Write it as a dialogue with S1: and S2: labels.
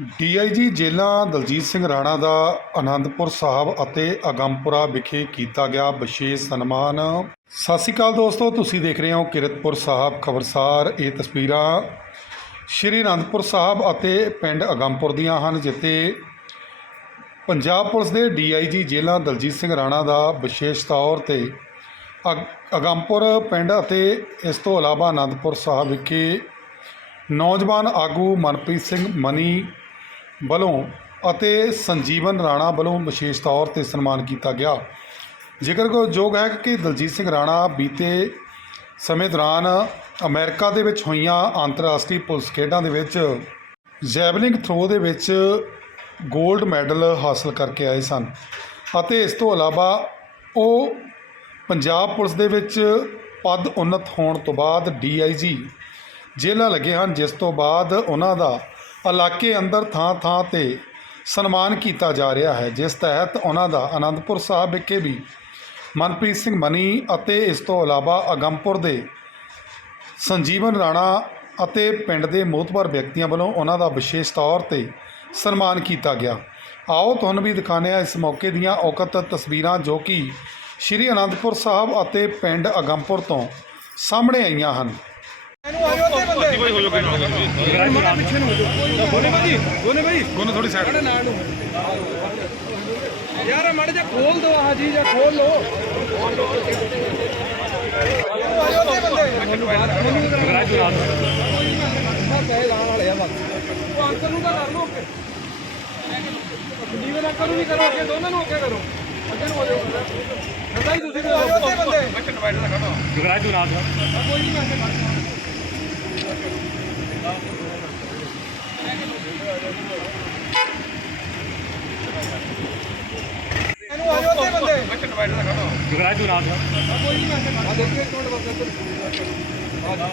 S1: DIG ਜੇਲ੍ਹਾਂ ਦਲਜੀਤ ਸਿੰਘ ਰਾਣਾ ਦਾ ਆਨੰਦਪੁਰ ਸਾਹਿਬ ਅਤੇ ਅਗੰਮਪੁਰਾ ਵਿਖੇ ਕੀਤਾ ਗਿਆ ਵਿਸ਼ੇਸ਼ ਸਨਮਾਨ। ਸਤਿ ਸ਼੍ਰੀ ਅਕਾਲ ਦੋਸਤੋ, ਤੁਸੀਂ ਦੇਖ ਰਹੇ ਹੋ ਕਿਰਤਪੁਰ ਸਾਹਿਬ ਖਬਰਸਾਰ। ਇਹ ਤਸਵੀਰਾਂ ਸ਼੍ਰੀ ਅਨੰਦਪੁਰ ਸਾਹਿਬ ਅਤੇ ਪਿੰਡ ਅਗੰਮਪੁਰ ਦੀਆਂ ਹਨ, ਜਿੱਥੇ ਪੰਜਾਬ ਪੁਲਿਸ ਦੇ ਡੀਆਈਜੀ ਜੇਲ੍ਹਾਂ ਦਲਜੀਤ ਸਿੰਘ ਰਾਣਾ ਦਾ ਵਿਸ਼ੇਸ਼ ਤੌਰ ਤੇ ਅਗ- ਅਗੰਮਪੁਰ ਪਿੰਡ ਅਤੇ ਇਸ ਤੋਂ ਇਲਾਵਾ ਅਨੰਦਪੁਰ ਸਾਹਿਬ ਵਿਖੇ ਨੌਜਵਾਨ ਆਗੂ ਮਨਪ੍ਰੀਤ ਸਿੰਘ ਮਨੀ ਵੱਲੋਂ ਅਤੇ ਸੰਜੀਵਨ ਰਾਣਾ ਵੱਲੋਂ ਵਿਸ਼ੇਸ਼ ਤੌਰ ਤੇ ਸਨਮਾਨ ਕੀਤਾ ਗਿਆ। ਜ਼ਿਕਰ ਕੋ ਯੋਗ ਹੈ ਕਿ ਦਲਜੀਤ ਸਿੰਘ ਰਾਣਾ ਬੀਤੇ ਸਮੇਂ ਦੌਰਾਨ ਅਮਰੀਕਾ ਦੇ ਵਿੱਚ ਹੋਈਆਂ ਅੰਤਰਰਾਸ਼ਟਰੀ ਪੁਲਿਸ ਖੇਡਾਂ ਦੇ ਵਿੱਚ ਜੈਵਲਿੰਗ ਥਰੋ ਦੇ ਵਿੱਚ 골ਡ ਮੈਡਲ ਹਾਸਲ ਕਰਕੇ ਆਏ ਸਨ ਅਤੇ ਇਸ ਤੋਂ ਇਲਾਵਾ ਉਹ ਪੰਜਾਬ ਪੁਲਿਸ ਦੇ ਵਿੱਚ ਪਦ ਉન્નਤ ਹੋਣ ਤੋਂ ਬਾਅਦ ਡੀਆਈਜੀ ਜੇਲ੍ਹਾਂ ਲੱਗੇ ਹਨ, ਜਿਸ ਤੋਂ ਬਾਅਦ ਉਹਨਾਂ ਦਾ ਇਲਾਕੇ ਅੰਦਰ ਥਾਂ ਥਾਂ ਤੇ ਸਨਮਾਨ ਕੀਤਾ ਜਾ ਰਿਹਾ ਹੈ, ਜਿਸ ਤਹਿਤ ਉਹਨਾਂ ਦਾ ਆਨੰਦਪੁਰ ਸਾਹਿਬ ਵਿਖੇ ਵੀ ਮਨਪ੍ਰੀਤ ਸਿੰਘ ਮਨੀ ਅਤੇ ਇਸ ਤੋਂ ਇਲਾਵਾ ਅਗੰਮਪੁਰ ਦੇ ਸੰਜੀਵਨ ਰਾਣਾ ਅਤੇ ਪਿੰਡ ਦੇ ਮੋਤਬਰ ਵਿਅਕਤੀਆਂ ਵੱਲੋਂ ਉਹਨਾਂ ਦਾ ਵਿਸ਼ੇਸ਼ ਤੌਰ ਤੇ ਸਨਮਾਨ ਕੀਤਾ ਗਿਆ। ਆਓ ਤੁਹਾਨੂੰ ਵੀ ਦਿਖਾਉਂਦੇ ਹਾਂ ਇਸ ਮੌਕੇ ਦੀਆਂ ਔਕਤ ਤਸਵੀਰਾਂ ਜੋ ਕਿ ਸ਼੍ਰੀ ਅਨੰਦਪੁਰ ਸਾਹਿਬ ਅਤੇ ਪਿੰਡ ਅਗੰਮਪੁਰ ਤੋਂ ਸਾਹਮਣੇ ਆਈਆਂ ਹਨ। ਦੋਨੋਂ ਥੋੜੀ ਸਾਈਡ
S2: ਯਾਰ ਮੜ ਜਾ ਖੋਲ ਦੋ ਆਹ ਜੀ ਜਾਂ ਖੋਲ ਲੋ ਅੰਕਲ ਨੂੰ ਤਾਂ ਕਰ ਲੋ ਓਕੇ ਜੀਵਨ ਅੰਕਲ ਨੂੰ ਵੀ ਕਰੋ ਅੱਗੇ ਦੋਨਾਂ ਨੂੰ ਓਕੇ ਕਰੋ। ਅੱਗੇ ਨੂੰ ਹੋ ਜਾਓ। ਨੰਦਾ ਹੀ ਤੁਸੀਂ ਬੰਦੇ। ਮੈਂ ਦਾ ਕੋਈ ਨਹੀਂ ਇਹਨੂੰ ਆਜੋ ਤੇ ਬੰਦੇ। ਮੈਂ ਕਨਵਾਈਟ ਦਾ ਖੜਾ
S3: ਗਰਾਜ ਰਾਤ
S2: ਕੋਈ ਨਹੀਂ ਮੈਂ ਆ ਇੱਕ ਮਿੰਟ ਬਸ ਇੱਧਰ। ਆ ਜਾ